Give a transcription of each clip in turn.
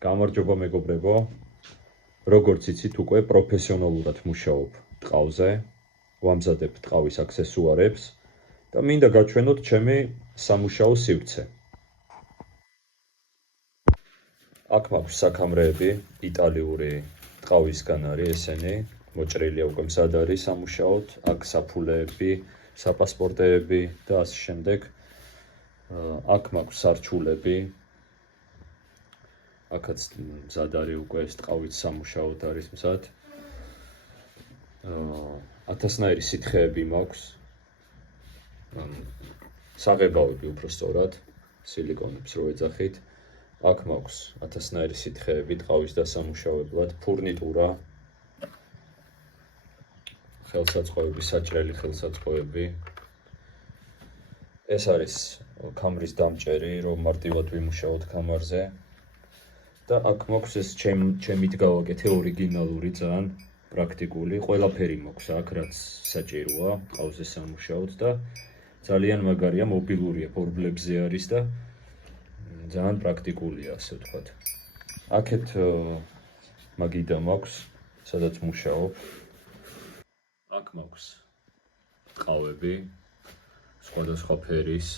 გამარჯობა მეგობრებო, როგორც იცით უკვე პროფესიონალურად მუშაობ ტყავზე, ვამზადებ ტყავის აქსესუარებს და მინდა გაჩვენოთ ჩემი სამუშაო სივრცე. აქ მაქვს საქამრეები, იტალიური ტყავისგან არის ესენი, მოჭრილია უკვე მზად არის სამუშაოდ, აქ საფულეები, საპასპორტეები და ასე შემდეგ. აქ მაქვს სარჩულები. აქაც მზად არის უკვე ეს ტყავით სამუშაოდ არის მზად. 1000-ნაირი სითხეები მაქვს. საღებავები უფრო სწორად, სილიკონებს რო ეძახით. აქ მაქვს 1000-ნაირი სითხეები ტყავის დასამუშავებლად, ფურნიტურა, ხელსაწყოები, საჭრელი ხელსაწყოები. ეს არის ქამრის დამჭერი, რომ მარტივად ვიმუშაოთ ქამარზე. და აქ მაქვს ეს ჩემით გავაკეთე ორიგინალური, ძალიან პრაქტიკული, ყველაფერი მაქვს აქ, რაც საჭიროა ტყავზე სამუშაოდ და ძალიან მაგარია, მობილურია, ფორბლებზე არის და ძალიან პრაქტიკულია, ასე ვთქვათ. აქეთ მაგიდა მაქვს, სადაც მუშაობ. აქ მაქვს ტყავები, სხვადასხვა ფერის.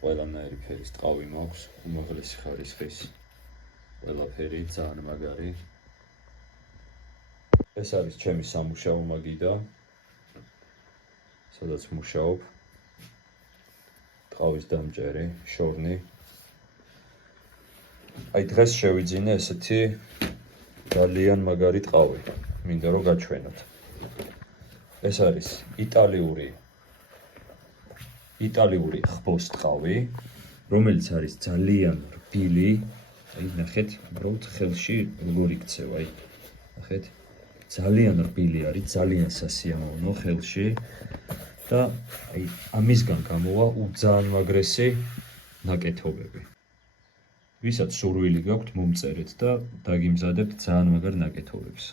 ყველანაირი ფერის ტყავი მაქვს, უმაღლესი ხარისხის, ყველაფერი ძალიან მაგარი. ეს არის ჩემი სამუშაო მაგიდა, სადაც მუშაობ. ტყავის დამჭერი, შორნი. აი დღეს შევიძინე ესეთი ძალიან მაგარი ტყავი, მინდა რომ გაჩვენოთ. ეს არის იტალიური ხბოს ტყავი, რომელიც არის ძალიან რბილი. აი ნახეთ, უბრალოდ ხელში როგორ იქცევა, აი ნახეთ. ძალიან რბილი არის, ძალიან სასიამოვნო ხელში და აი ამისგან გამოვა უძაან მაგრესი ნაკეთობები. ვისაც სურვილი გაქვთ, მომწერეთ და დაგიმზადებთ ძალიან მაგარ ნაკეთობებს.